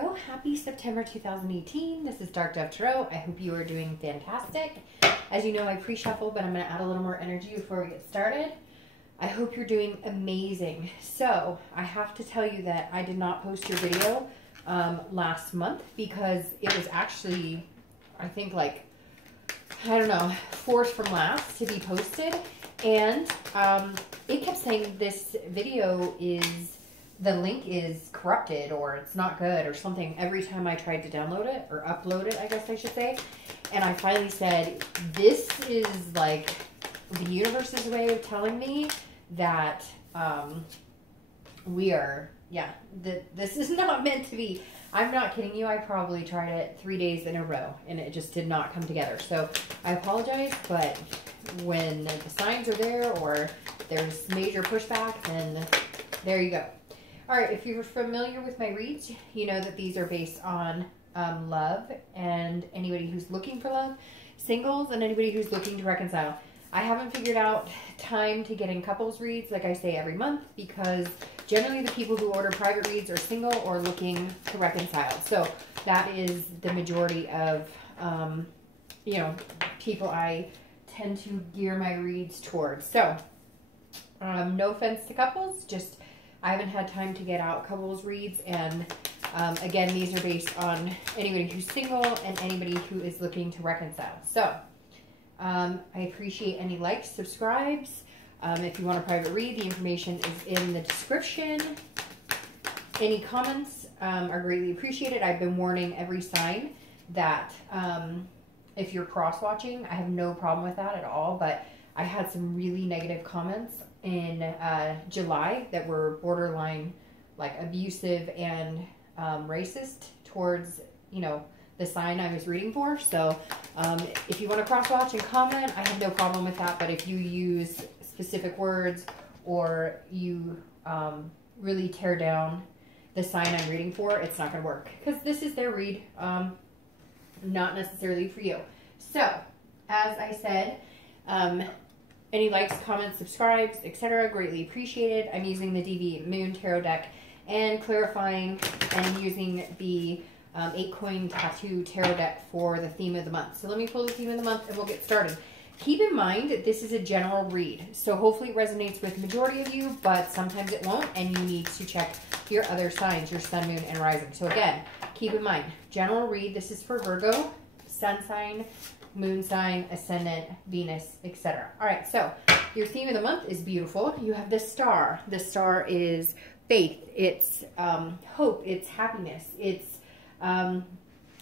Oh, happy September 2018. This is Dark Dove Tarot. I hope you are doing fantastic. As you know, I pre-shuffle, but I'm going to add a little more energy before we get started. I hope you're doing amazing. So, I have to tell you that I did not post your video last month because it was actually, I think like, I don't know, fourth from last to be posted. And it kept saying this video is, the link is corrupted or it's not good or something every time I tried to download it or upload it, I guess I should say. And I finally said, this is like the universe's way of telling me that this is not meant to be. I'm not kidding you. I probably tried it 3 days in a row and it just did not come together. So I apologize, but when the signs are there or there's major pushback, then there you go. All right, if you're familiar with my reads, you know that these are based on love and anybody who's looking for love, singles, and anybody who's looking to reconcile. I haven't figured out time to get in couples reads, like I say every month, because generally the people who order private reads are single or looking to reconcile. So that is the majority of, people I tend to gear my reads towards. So no offense to couples, just I haven't had time to get out couples reads, and again, these are based on anybody who's single and anybody who is looking to reconcile. So, I appreciate any likes, subscribes. If you want a private read, the information is in the description. Any comments are greatly appreciated. I've been warning every sign that if you're cross-watching, I have no problem with that at all, but I had some really negative comments in July that were borderline like abusive and racist towards, the sign I was reading for. So if you want to cross watch and comment, I have no problem with that. But if you use specific words or you really tear down the sign I'm reading for, it's not going to work because this is their read, not necessarily for you. So as I said, any likes, comments, subscribes, etc. greatly appreciated. I'm using the DV Moon Tarot deck and clarifying and using the 8-coin tattoo tarot deck for the theme of the month. So let me pull the theme of the month and we'll get started. Keep in mind that this is a general read. So hopefully it resonates with the majority of you, but sometimes it won't, and you need to check your other signs, your sun, moon, and rising. So again, keep in mind, general read. This is for Virgo, sun sign, moon sign, ascendant, Venus, etc. All right, so your theme of the month is beautiful. You have the star. The star is faith. It's hope. It's happiness. It's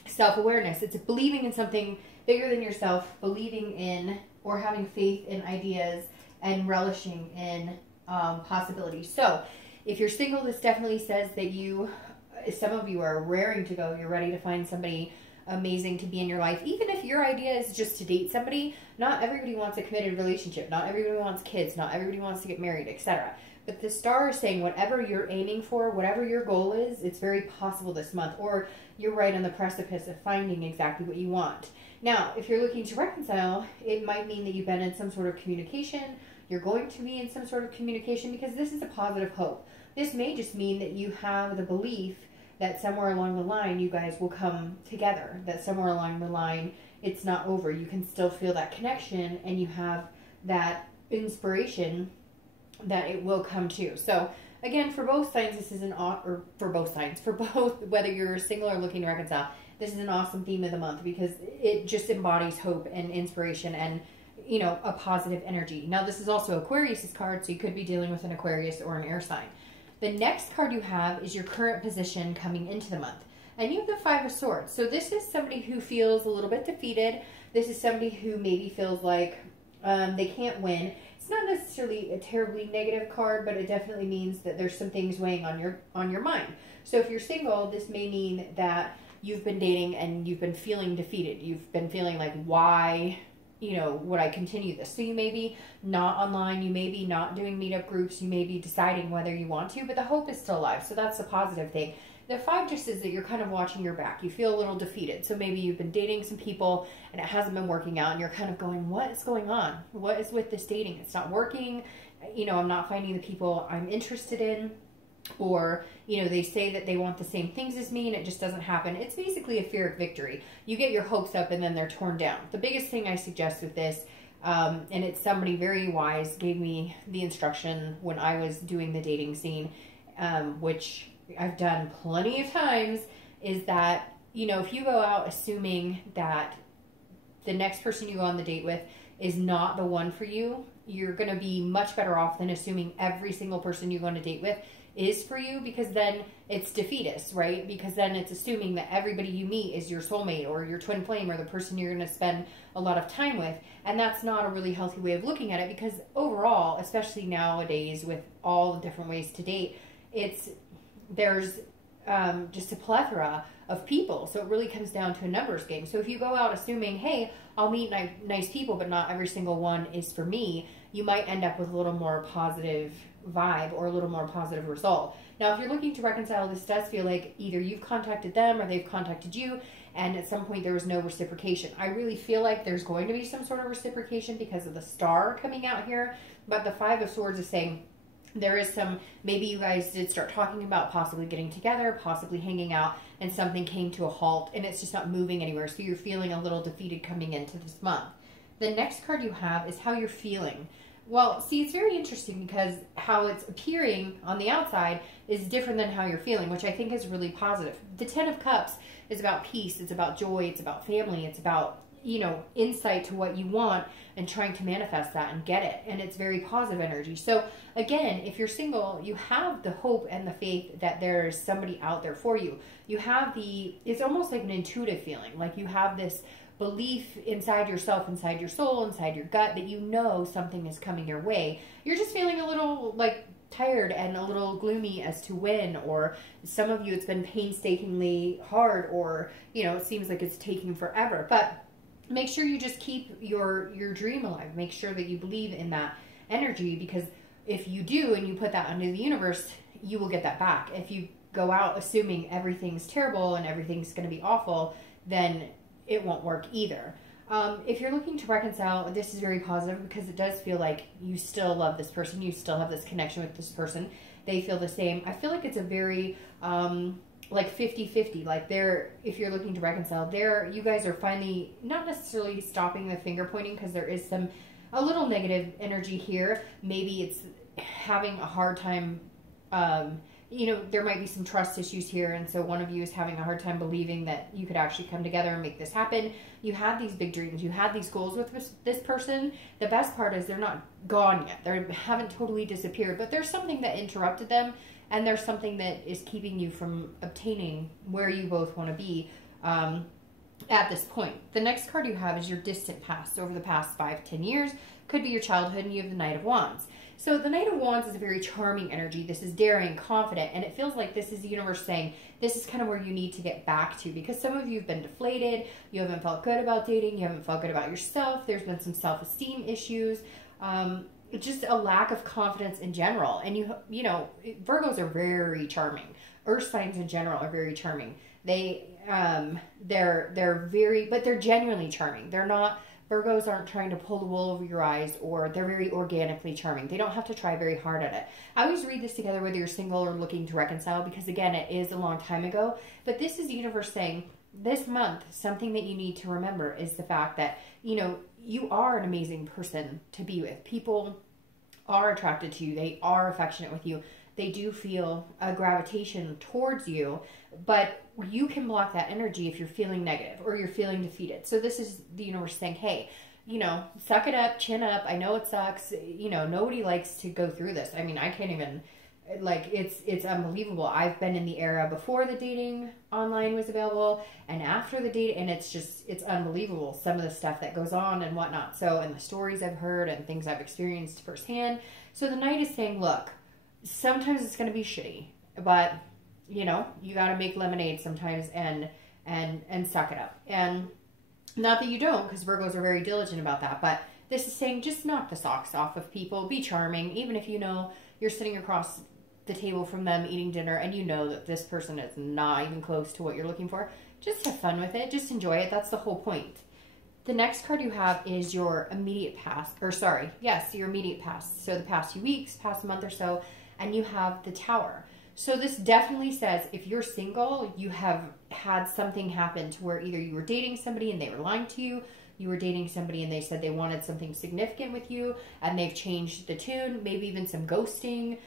self-awareness. It's believing in something bigger than yourself, believing in or having faith in ideas and relishing in possibilities. So if you're single, this definitely says that some of you are raring to go. You're ready to find somebody amazing to be in your life. Even if your idea is just to date somebody, not everybody wants a committed relationship. Not everybody wants kids. Not everybody wants to get married, etc. But the star is saying whatever you're aiming for, whatever your goal is, it's very possible this month. Or you're right on the precipice of finding exactly what you want. Now, if you're looking to reconcile, it might mean that you've been in some sort of communication. You're going to be in some sort of communication because this is a positive hope. This may just mean that you have the belief that somewhere along the line you guys will come together, that somewhere along the line it's not over. You can still feel that connection and you have that inspiration that it will come to. So again, for both signs, this is for both, whether you're single or looking to reconcile, this is an awesome theme of the month because it just embodies hope and inspiration and, a positive energy. Now, this is also Aquarius's card, so you could be dealing with an Aquarius or an air sign. The next card you have is your current position coming into the month. And you have the Five of Swords. So this is somebody who feels a little bit defeated. This is somebody who maybe feels like they can't win. It's not necessarily a terribly negative card, but it definitely means that there's some things weighing on your mind. So if you're single, this may mean that you've been dating and you've been feeling defeated. You've been feeling like, why would I continue this? So you may be not online, you may be not doing meetup groups, you may be deciding whether you want to, but the hope is still alive. So that's a positive thing. The 5 just is that you're kind of watching your back. You feel a little defeated. So maybe you've been dating some people and it hasn't been working out and you're kind of going, what is going on? What is with this dating? It's not working. I'm not finding the people I'm interested in. or, you know, they say that they want the same things as me and it just doesn't happen. It's basically a fear of victory. You get your hopes up and then they're torn down. The biggest thing I suggest with this, and it's somebody very wise gave me the instruction when I was doing the dating scene, which I've done plenty of times, is that, you know, if you go out assuming that the next person you go on the date with is not the one for you, you're going to be much better off than assuming every single person you go on a date with is for you, because then it's defeatist, right? Because then it's assuming that everybody you meet is your soulmate or your twin flame or the person you're going to spend a lot of time with. And that's not a really healthy way of looking at it, because overall, especially nowadays with all the different ways to date, there's just a plethora of people. So it really comes down to a numbers game. So if you go out assuming, hey, I'll meet nice people, but not every single one is for me, you might end up with a little more positive vibe or a little more positive result. Now, if you're looking to reconcile, this does feel like either you've contacted them or they've contacted you, and at some point there was no reciprocation. I really feel like there's going to be some sort of reciprocation because of the star coming out here, but the Five of Swords is saying there is some, maybe you guys did start talking about possibly getting together, possibly hanging out, and something came to a halt and it's just not moving anywhere. So you're feeling a little defeated coming into this month. The next card you have is how you're feeling. Well, see, it's very interesting because how it's appearing on the outside is different than how you're feeling, which I think is really positive. The Ten of Cups is about peace. It's about joy. It's about family. It's about, you know, insight to what you want and trying to manifest that and get it. And it's very positive energy. So again, if you're single, you have the hope and the faith that there's somebody out there for you. You have it's almost like an intuitive feeling. Like you have this belief inside yourself, inside your soul, inside your gut that you know something is coming your way. You're just feeling a little like tired and a little gloomy as to when, or some of you it's been painstakingly hard, or, you know, it seems like it's taking forever. But make sure you just keep your dream alive. Make sure that you believe in that energy, because if you do and you put that into the universe, you will get that back. If you go out assuming everything's terrible and everything's going to be awful, then it won't work either. If you're looking to reconcile, this is very positive because it does feel like you still love this person. You still have this connection with this person. They feel the same. I feel like it's a very like 50-50. Like if you're looking to reconcile, you guys are finally not necessarily stopping the finger pointing, because there is a little negative energy here. Maybe it's having a hard time, you know, there might be some trust issues here, and so one of you is having a hard time believing that you could actually come together and make this happen. You had these big dreams. You had these goals with this person. The best part is they're not gone yet. They haven't totally disappeared, but there's something that interrupted them, and there's something that is keeping you from obtaining where you both want to be at this point. The next card you have is your distant past. Over the past 5-10 years, could be your childhood, and you have the Knight of Wands. So the Knight of Wands is a very charming energy. This is daring, confident, and it feels like this is the universe saying this is kind of where you need to get back to, because some of you have been deflated. You haven't felt good about dating. You haven't felt good about yourself. There's been some self-esteem issues, just a lack of confidence in general. And you know, Virgos are very charming. Earth signs in general are very charming. They're very, but they're genuinely charming. They're not. Virgos aren't trying to pull the wool over your eyes, or they're very organically charming. They don't have to try very hard at it. I always read this together whether you're single or looking to reconcile, because again, it is a long time ago. But this is the universe saying this month, something that you need to remember is the fact that, you know, you are an amazing person to be with. People are attracted to you. They are affectionate with you. They do feel a gravitation towards you, but you can block that energy if you're feeling negative or you're feeling defeated. So this is the universe saying, hey, you know, suck it up, chin up. I know it sucks. You know, nobody likes to go through this. I mean, I can't even, like, it's unbelievable. I've been in the era before the dating online was available and after the date, and it's unbelievable, some of the stuff that goes on and whatnot. So, and the stories I've heard and things I've experienced firsthand. So the Knight is saying, look, sometimes it's going to be shitty, but, you know, you got to make lemonade sometimes and suck it up. And not that you don't, because Virgos are very diligent about that, but this is saying just knock the socks off of people. Be charming, even if you know you're sitting across the table from them eating dinner and you know that this person is not even close to what you're looking for. Just have fun with it. Just enjoy it. That's the whole point. The next card you have is your immediate past, your immediate past. So the past few weeks, past month or so, and you have the Tower. So this definitely says if you're single, you have had something happen to where either you were dating somebody and they were lying to you, you were dating somebody and they said they wanted something significant with you and they've changed the tune, maybe even some ghosting,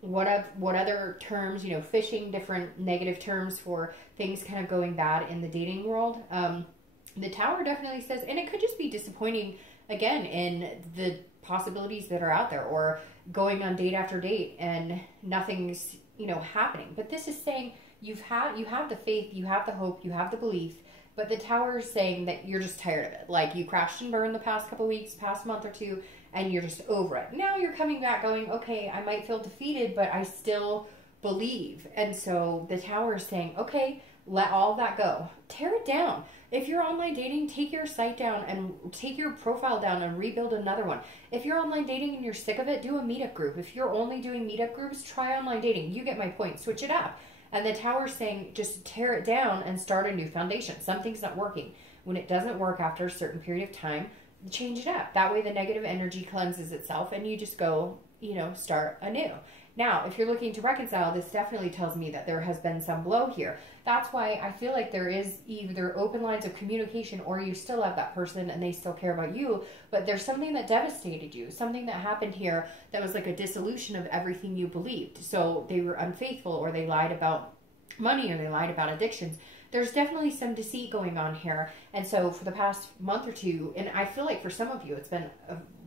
what other terms, you know, fishing, different negative terms for things kind of going bad in the dating world. The Tower definitely says, and it could just be disappointing again in the possibilities that are out there, or going on date after date and nothing's, you know, happening. But this is saying you have the faith, you have the hope, you have the belief, but the Tower is saying that you're just tired of it. Like you crashed and burned the past couple weeks, past month or two, and you're just over it. Now you're coming back going, okay, I might feel defeated, but I still believe. And so the Tower is saying, okay, let all that go. Tear it down. If you're online dating, take your site down and take your profile down and rebuild another one. If you're online dating and you're sick of it, do a meetup group. If you're only doing meetup groups, try online dating. You get my point. Switch it up. And the Tower's saying just tear it down and start a new foundation. Something's not working. When it doesn't work after a certain period of time, change it up. That way the negative energy cleanses itself and you just go, you know, start anew. Now, if you're looking to reconcile, this definitely tells me that there has been some blow here. That's why I feel like there is either open lines of communication or you still have that person and they still care about you, but there's something that devastated you, something that happened here that was like a dissolution of everything you believed. So they were unfaithful, or they lied about money, or they lied about addictions. There's definitely some deceit going on here. And so for the past month or two, and I feel like for some of you, it's been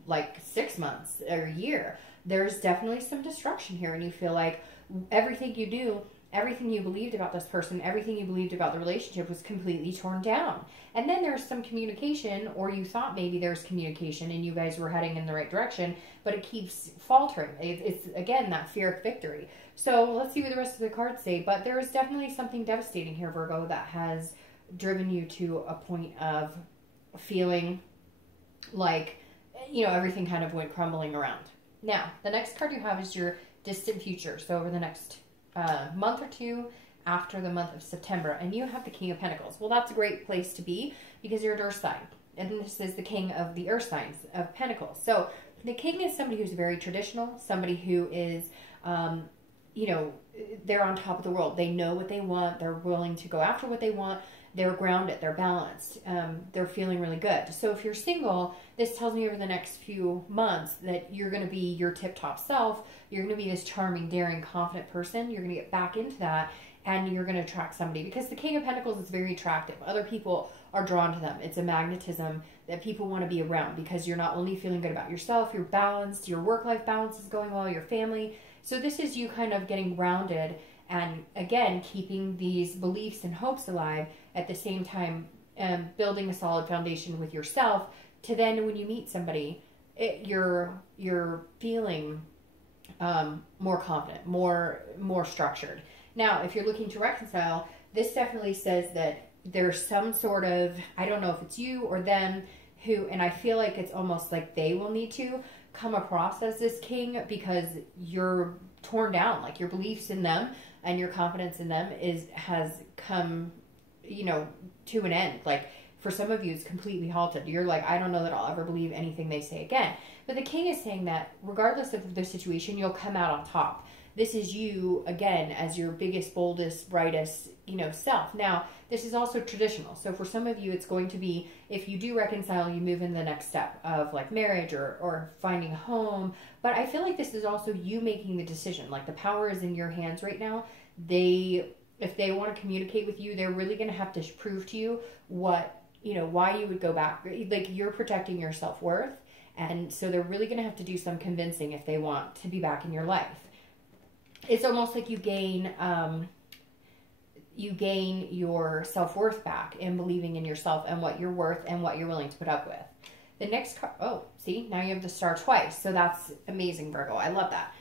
like 6 months or a year, there's definitely some destruction here. And you feel like everything you do, everything you believed about this person, everything you believed about the relationship was completely torn down. And then there's some communication, or you thought maybe there's communication and you guys were heading in the right direction, but it keeps faltering. It's again, that fear of victory. So let's see what the rest of the cards say. But there is definitely something devastating here, Virgo, that has driven you to a point of feeling like, you know, everything kind of went crumbling around. Now, the next card you have is your distant future. So over the next month or two after the month of September, and you have the King of Pentacles. Well, that's a great place to be because you're an earth sign, and this is the king of the earth signs of Pentacles. So the king is somebody who's very traditional, somebody who is, you know, they're on top of the world. They know what they want. They're willing to go after what they want. They're grounded. They're balanced. They're feeling really good. So if you're single, this tells me over the next few months that you're going to be your tip-top self. You're going to be this charming, daring, confident person. You're going to get back into that, and you're going to attract somebody, because the King of Pentacles is very attractive. Other people are drawn to them. It's a magnetism that people want to be around, because you're not only feeling good about yourself, you're balanced, your work-life balance is going well, your family. So this is you kind of getting grounded and, again, keeping these beliefs and hopes alive at the same time, building a solid foundation with yourself to then when you meet somebody, you're feeling more confident, more structured. Now, if you're looking to reconcile, this definitely says that there's some sort of, I don't know if it's you or them who, and I feel like it's almost like they will need to come across as this king, because you're torn down, like your beliefs in them and your confidence in them has come, you know, to an end. Like for some of you, it's completely halted. You're like, I don't know that I'll ever believe anything they say again. But the king is saying that regardless of the situation, you'll come out on top. This is you, again, as your biggest, boldest, brightest, you know, self. Now, this is also traditional. So for some of you, it's going to be, if you do reconcile, you move in the next step of like marriage or finding a home. But I feel like this is also you making the decision. Like the power is in your hands right now. If they want to communicate with you, they're really going to have to prove to you what, you know, why you would go back. Like you're protecting your self-worth. And so they're really going to have to do some convincing if they want to be back in your life. It's almost like you gain your self-worth back in believing in yourself and what you're worth and what you're willing to put up with. The next card, oh, see, now you have the star twice. So that's amazing, Virgo. I love that.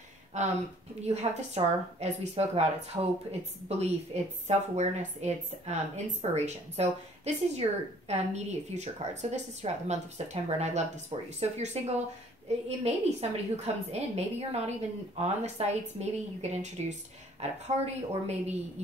You have the star, as we spoke about. It's hope, it's belief, it's self-awareness, it's inspiration. So this is your immediate future card. So this is throughout the month of September, and I love this for you. So if you're single, it may be somebody who comes in. Maybe you're not even on the sites. Maybe you get introduced at a party, or maybe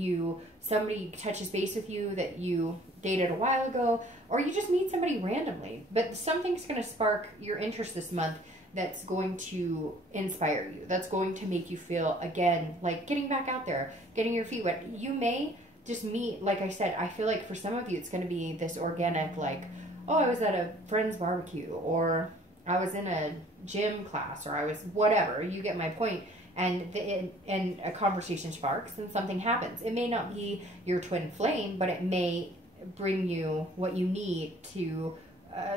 somebody touches base with you that you dated a while ago, or you just meet somebody randomly. But something's going to spark your interest this month that's going to inspire you, that's going to make you feel, again, like getting back out there, getting your feet wet. You may just meet, like I said, I feel like for some of you, it's going to be this organic, like, oh, I was at a friend's barbecue, or I was in a gym class, or I was whatever. You get my point. And and a conversation sparks and something happens. It may not be your twin flame, but it may bring you what you need to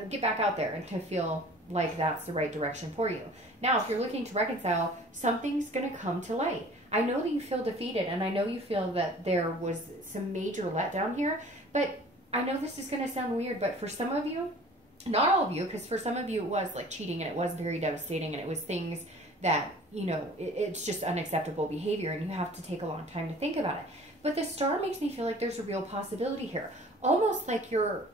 get back out there and to feel like that's the right direction for you. Now, if you're looking to reconcile, something's going to come to light. I know that you feel defeated, and I know you feel that there was some major letdown here, but I know this is going to sound weird, but for some of you, not all of you, because for some of you it was like cheating, and it was very devastating, and it was things that, you know, it's just unacceptable behavior, and you have to take a long time to think about it. But the star makes me feel like there's a real possibility here. Almost like you're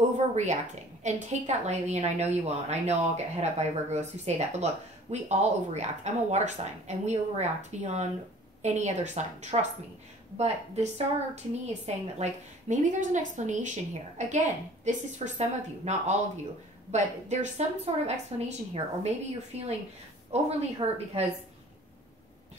overreacting. And take that lightly, and I know you won't. I know I'll get hit up by Virgos who say that. But look, we all overreact. I'm a water sign, and we overreact beyond any other sign. Trust me. But the star, to me, is saying that, like, maybe there's an explanation here. Again, this is for some of you, not all of you. But there's some sort of explanation here. Or maybe you're feeling overly hurt because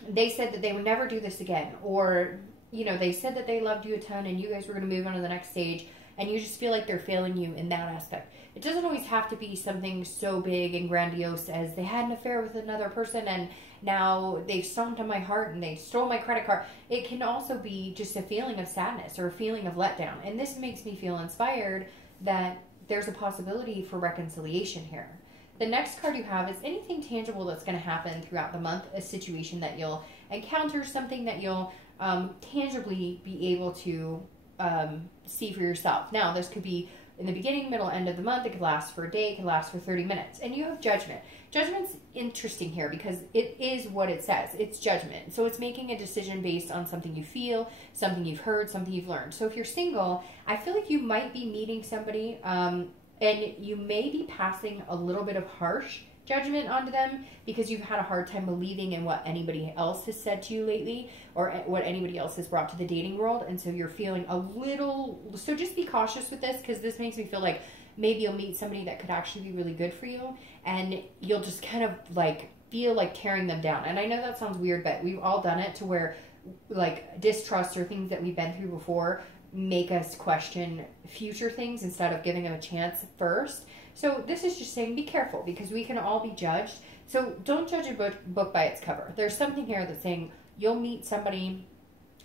they said that they would never do this again. Or, you know, they said that they loved you a ton and you guys were going to move on to the next stage. And you just feel like they're failing you in that aspect. It doesn't always have to be something so big and grandiose as they had an affair with another person and now they've stomped on my heart and they stole my credit card. It can also be just a feeling of sadness or a feeling of letdown. And this makes me feel inspired that there's a possibility for reconciliation here. The next card you have is anything tangible that's going to happen throughout the month, a situation that you'll encounter, something that you'll tangibly be able to see for yourself. Now, this could be in the beginning, middle, end of the month. It could last for a day. It could last for 30 minutes. And you have Judgment. Judgment's interesting here because it is what it says. It's judgment. So it's making a decision based on something you feel, something you've heard, something you've learned. So if you're single, I feel like you might be meeting somebody and you may be passing a little bit of harsh judgment onto them because you've had a hard time believing in what anybody else has said to you lately or what anybody else has brought to the dating world. And so you're feeling a little, so just be cautious with this because this makes me feel like maybe you'll meet somebody that could actually be really good for you and you'll just kind of like feel like tearing them down. And I know that sounds weird, but we've all done it to where like distrust or things that we've been through before make us question future things instead of giving them a chance first. So this is just saying be careful because we can all be judged. So don't judge a book by its cover. There's something here that's saying you'll meet somebody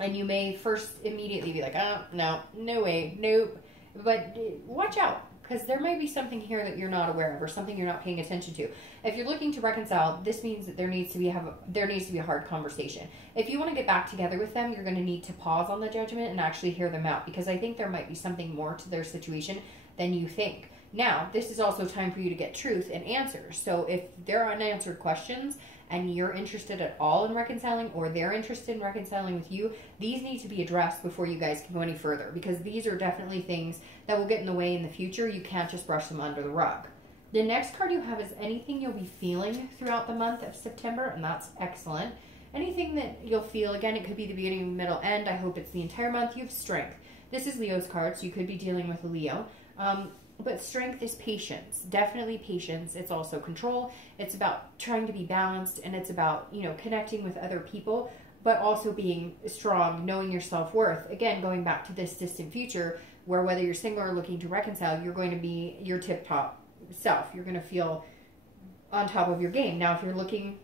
and you may first immediately be like, oh, no way, nope. But watch out because there might be something here that you're not aware of or something you're not paying attention to. If you're looking to reconcile, this means that there needs to be a hard conversation. If you want to get back together with them, you're going to need to pause on the judgment and actually hear them out because I think there might be something more to their situation than you think. Now, this is also time for you to get truth and answers. So if there are unanswered questions and you're interested at all in reconciling or they're interested in reconciling with you, these need to be addressed before you guys can go any further because these are definitely things that will get in the way in the future. You can't just brush them under the rug. The next card you have is anything you'll be feeling throughout the month of September, and that's excellent. Anything that you'll feel, again, it could be the beginning, middle, end. I hope it's the entire month. You have Strength. This is Leo's card, so you could be dealing with a Leo. But Strength is patience, definitely patience. It's also control. It's about trying to be balanced, and it's about, you know, connecting with other people, but also being strong, knowing your self-worth. Again, going back to this distant future where whether you're single or looking to reconcile, you're going to be your tip-top self. You're going to feel on top of your game. Now, if you're looking,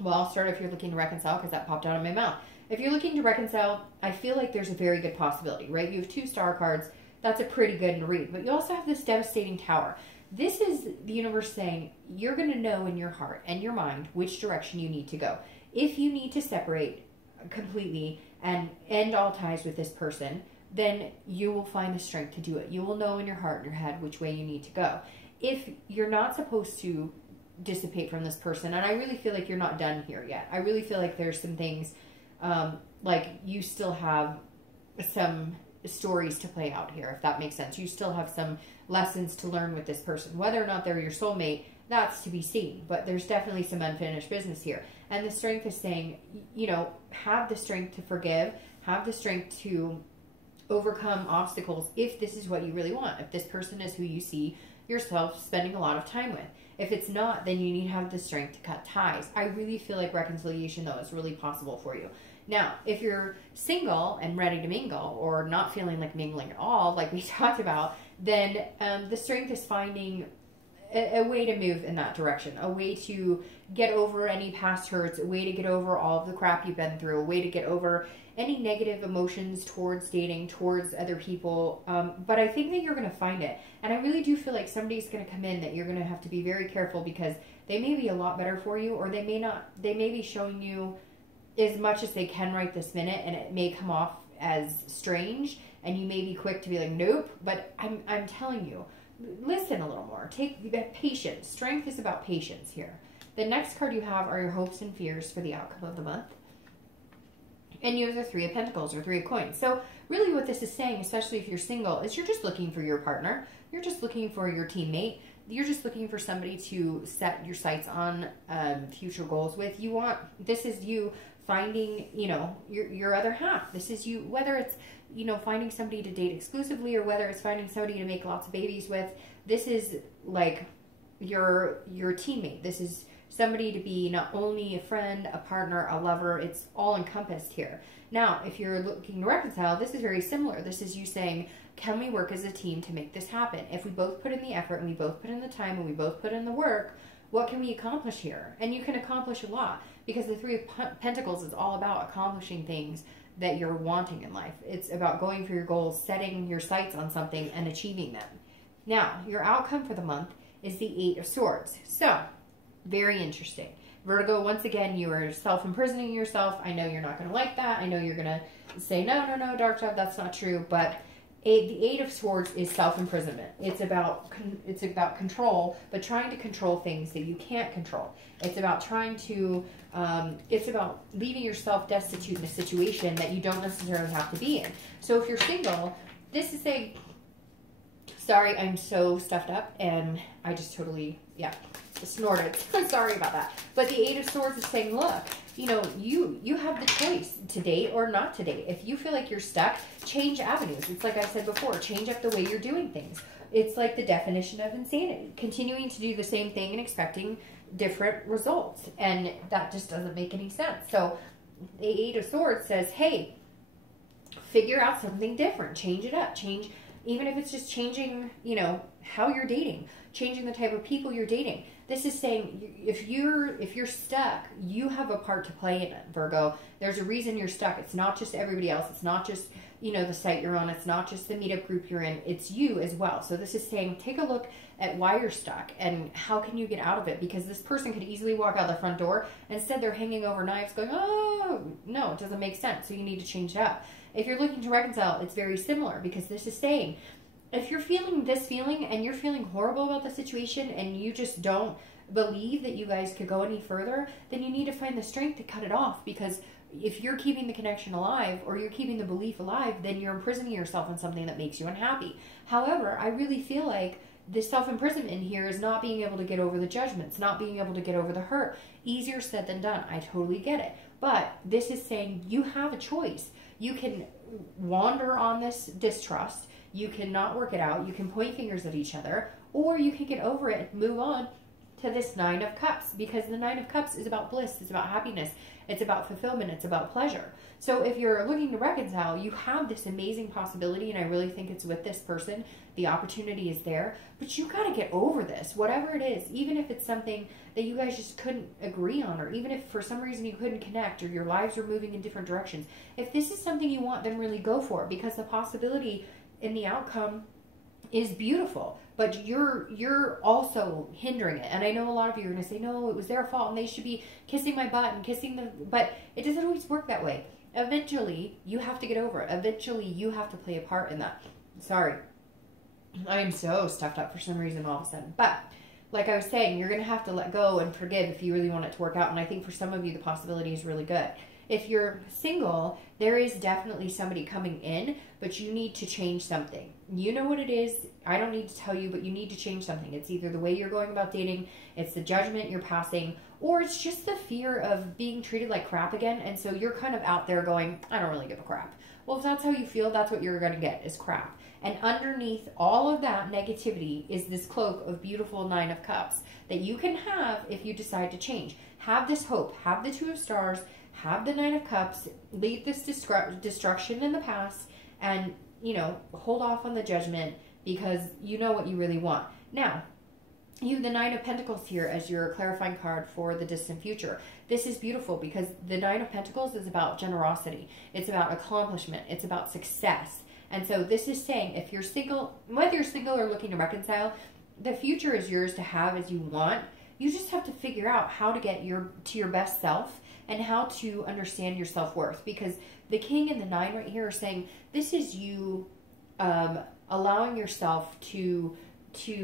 well, I'll start if you're looking to reconcile because that popped out of my mouth. If you're looking to reconcile, I feel like there's a very good possibility, right? You have 2 star cards. That's a pretty good read. But you also have this devastating Tower. This is the universe saying you're going to know in your heart and your mind which direction you need to go. If you need to separate completely and end all ties with this person, then you will find the strength to do it. You will know in your heart and your head which way you need to go. If you're not supposed to dissipate from this person, and I really feel like you're not done here yet. I really feel like there's some things, like you still have some stories to play out here, if that makes sense. You still have some lessons to learn with this person. Whether or not they're your soulmate, that's to be seen. But there's definitely some unfinished business here. And the Strength is saying, you know, have the strength to forgive, have the strength to overcome obstacles if this is what you really want. If this person is who you see yourself spending a lot of time with. If it's not, then you need to have the strength to cut ties. I really feel like reconciliation, though, is really possible for you. Now, if you're single and ready to mingle, or not feeling like mingling at all, like we talked about, then the strength is finding a way to move in that direction, a way to get over any past hurts, a way to get over all of the crap you've been through, a way to get over any negative emotions towards dating, towards other people. But I think that you're going to find it. And I really do feel like somebody's going to come in that you're going to have to be very careful, because they may be a lot better for you, or they may not. They may be showing you as much as they can right this minute, and it may come off as strange, and you may be quick to be like, nope. But I'm telling you, listen a little more. Take patience. Strength is about patience here. The next card you have are your hopes and fears for the outcome of the month. And you have the Three of Pentacles, or Three of Coins. So really what this is saying, especially if you're single, is you're just looking for your partner. You're just looking for your teammate. You're just looking for somebody to set your sights on future goals with. This is you finding, your other half. This is you, whether it's, finding somebody to date exclusively, or whether it's finding somebody to make lots of babies with. This is like your teammate. This is somebody to be not only a friend, a partner, a lover. It's all encompassed here. Now, if you're looking to reconcile, this is very similar. This is you saying, can we work as a team to make this happen? If we both put in the effort, and we both put in the time, and we both put in the work, what can we accomplish here? And you can accomplish a lot, because the Three of Pentacles is all about accomplishing things that you're wanting in life. It's about going for your goals, setting your sights on something, and achieving them. Now, your outcome for the month is the Eight of Swords. So, very interesting. Virgo, once again, you are self-imprisoning yourself. I know you're not going to like that. I know you're going to say, no, dark side, that's not true. But the Eight of Swords is self-imprisonment. It's about control, but trying to control things that you can't control. It's about trying to, it's about leaving yourself destitute in a situation that you don't necessarily have to be in. So if you're single, this is saying, sorry, I'm so stuffed up, and I just totally, snorted. Sorry about that. But the Eight of Swords is saying, look, you have the choice to date or not to date. If you feel like you're stuck, change avenues. It's like I said before, change up the way you're doing things. It's like the definition of insanity. Continuing to do the same thing and expecting different results. And that just doesn't make any sense. So the Eight of Swords says, hey, figure out something different. Change it up. Change, even if it's just changing, how you're dating. Changing the type of people you're dating. This is saying, if you're stuck, you have a part to play in it, Virgo. There's a reason you're stuck. It's not just everybody else. It's not just, the site you're on. It's not just the meetup group you're in. It's you as well. So this is saying, take a look at why you're stuck and how can you get out of it, because this person could easily walk out the front door. Instead, they're hanging over knives going, oh, no, it doesn't make sense. So you need to change it up. If you're looking to reconcile, it's very similar, because this is saying, if you're feeling this feeling and you're feeling horrible about the situation and you just don't believe that you guys could go any further, then you need to find the strength to cut it off, because if you're keeping the connection alive, or you're keeping the belief alive, then you're imprisoning yourself in something that makes you unhappy. However, I really feel like this self-imprisonment here is not being able to get over the judgments, not being able to get over the hurt. Easier said than done. I totally get it. But this is saying you have a choice. You can wander on this distrust. You can not work it out. You can point fingers at each other, or you can get over it and move on to this Nine of Cups, because the Nine of Cups is about bliss. It's about happiness. It's about fulfillment. It's about pleasure. So if you're looking to reconcile, you have this amazing possibility, and I really think it's with this person. The opportunity is there, but you got to get over this, whatever it is, even if it's something that you guys just couldn't agree on, or even if for some reason you couldn't connect, or your lives are moving in different directions. If this is something you want, then really go for it, because the possibility in the outcome is beautiful, but you're also hindering it. And I know a lot of you are going to say, no, it was their fault and they should be kissing my butt and but it doesn't always work that way. Eventually, you have to get over it. Eventually, you have to play a part in that. Sorry. I am so stuffed up for some reason all of a sudden. But like I was saying, you're going to have to let go and forgive if you really want it to work out. And I think for some of you, the possibility is really good. If you're single, there is definitely somebody coming in, but you need to change something. You know what it is. I don't need to tell you, but you need to change something. It's either the way you're going about dating, it's the judgment you're passing, or it's just the fear of being treated like crap again. And so you're kind of out there going, I don't really give a crap. Well, if that's how you feel, that's what you're going to get, is crap. And underneath all of that negativity is this cloak of beautiful Nine of Cups that you can have if you decide to change. Have this hope, have the Two of Stars, have the Nine of Cups, leave this destruction in the past, and, you know, hold off on the Judgment because you know what you really want. Now, you have the Nine of Pentacles here as your clarifying card for the distant future. This is beautiful because the Nine of Pentacles is about generosity. It's about accomplishment. It's about success. And so this is saying if you're single, whether you're single or looking to reconcile, the future is yours to have as you want. You just have to figure out how to get to your best self and how to understand your self-worth. Because the King and the Nine right here are saying this is you allowing yourself to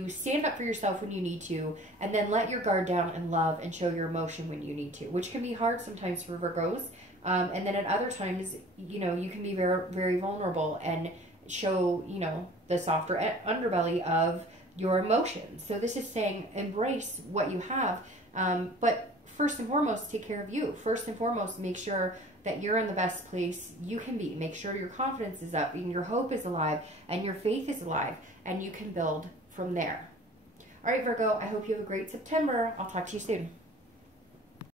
stand up for yourself when you need to, and then let your guard down and love and show your emotion when you need to, which can be hard sometimes for Virgos. And then at other times, you know, you can be very, very vulnerable and show, you know, the softer underbelly of your emotions. So this is saying embrace what you have, but first and foremost, take care of you. First and foremost, make sure that you're in the best place you can be. Make sure your confidence is up and your hope is alive and your faith is alive, and you can build from there. All right, Virgo, I hope you have a great September. I'll talk to you soon.